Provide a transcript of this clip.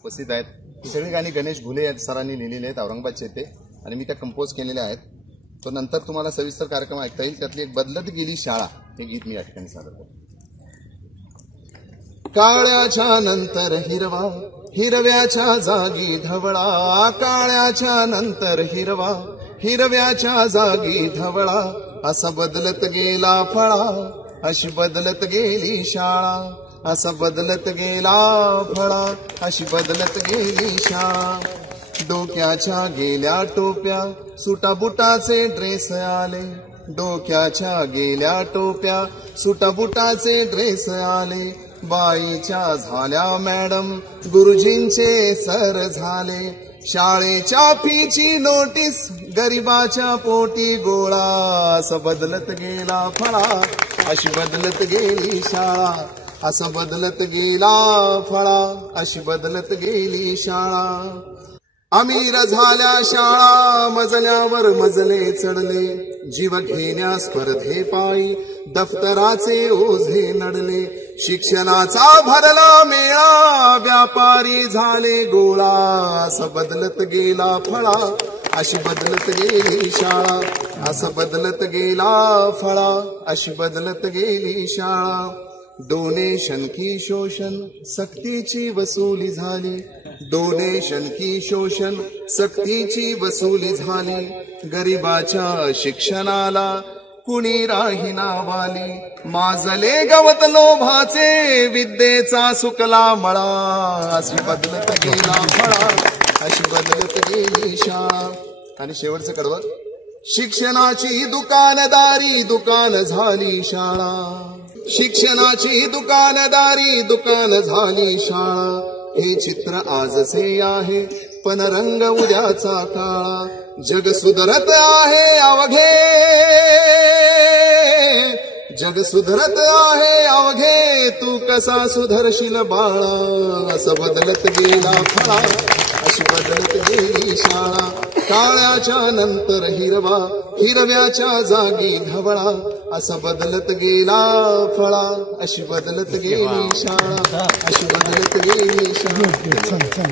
उपस्थित आहेत। ही सगळी गाणी गणेश घुले सरांनी लिहिलेली आहेत, औरंगाबादचे ते, आणि मी त्या कंपोज केलेल्या आहेत। तो नंतर तुम्हाला सविस्तर कार्यक्रम ऐकता येईल। त्यातली एक बदलत गेली शाळा हे गीत मी या ठिकाणी सादर करतो। काळ्याच्या नंतर हिरवा, हिरव्याच्या जागी धवळा, काळ्याच्या नंतर हिरवा, हिरव्याच्या जागी धवळा, असा बदलत गेला फळा, अशी बदलत गेली शाळा, असा बदलत गेला फळा, अशी बदलत गेली शाळा। डोक्याच्या गेल्या टोप्या, सुटाबुटाचे ड्रेस आले, डोक्याच्या गेल्या टोप्या, सुटाबुटाचे ड्रेस आले, बाईच्या झाल्या मॅडम, गुरुजींचे सर झाले, शाळेच्या फीची नोटीस गरिबाच्या पोटी गोळा, असं बदलत गेला फळा, अशी बदलत गेली शाळा, असं बदलत गेला फळा, अशी बदलत गेली शाळा। अमीर झाल्या शाळा, मजल्यावर मजले चढले, जीव घेण्या स्पर्धे पायी दफ्तराचे ओझे नडले, शिक्षणाचा भरला मेळा, व्यापारी झाले गोळा, असं बदलत गेला फळा, अशी बदलत गेली शाळा, असं बदलत गेला फळा, अशी बदलत गेली शाळा। डोनेशन की शोषण सक्तीची वसुली झाली, डोनेशन की शोषण सक्तीची वसुली झाली, गरिबाच्या शिक्षणाला कुणी राहीना वाली, माजले गवत लोभाचे विद्येचा सुकला मळा, अशी बदलत गेला फळा, अशी बदलत गेली शाळा। आणि शेवटचं कडवं, शिक्षणाची दुकानदारी दुकान झाली शाळा, शिक्षणाची दुकानदारी दुकान झाली शाळा। हे चित्र आजचे आहे पण रंग उद्याचा काळा, जग सुधरत आहे अवघे, जग सुधरत आहे अवघे, तू कसा सुधरशील बाळा, असं बदलत गेला फळा, अशी बदलत गेली शाळा। काळ्याच्या नंतर हिरवा, हिरव्याच्या जागी धवळा, असं बदलत गेला फळा, अशी बदलत गेली शाळा, अशी बदलत गेली शाळा।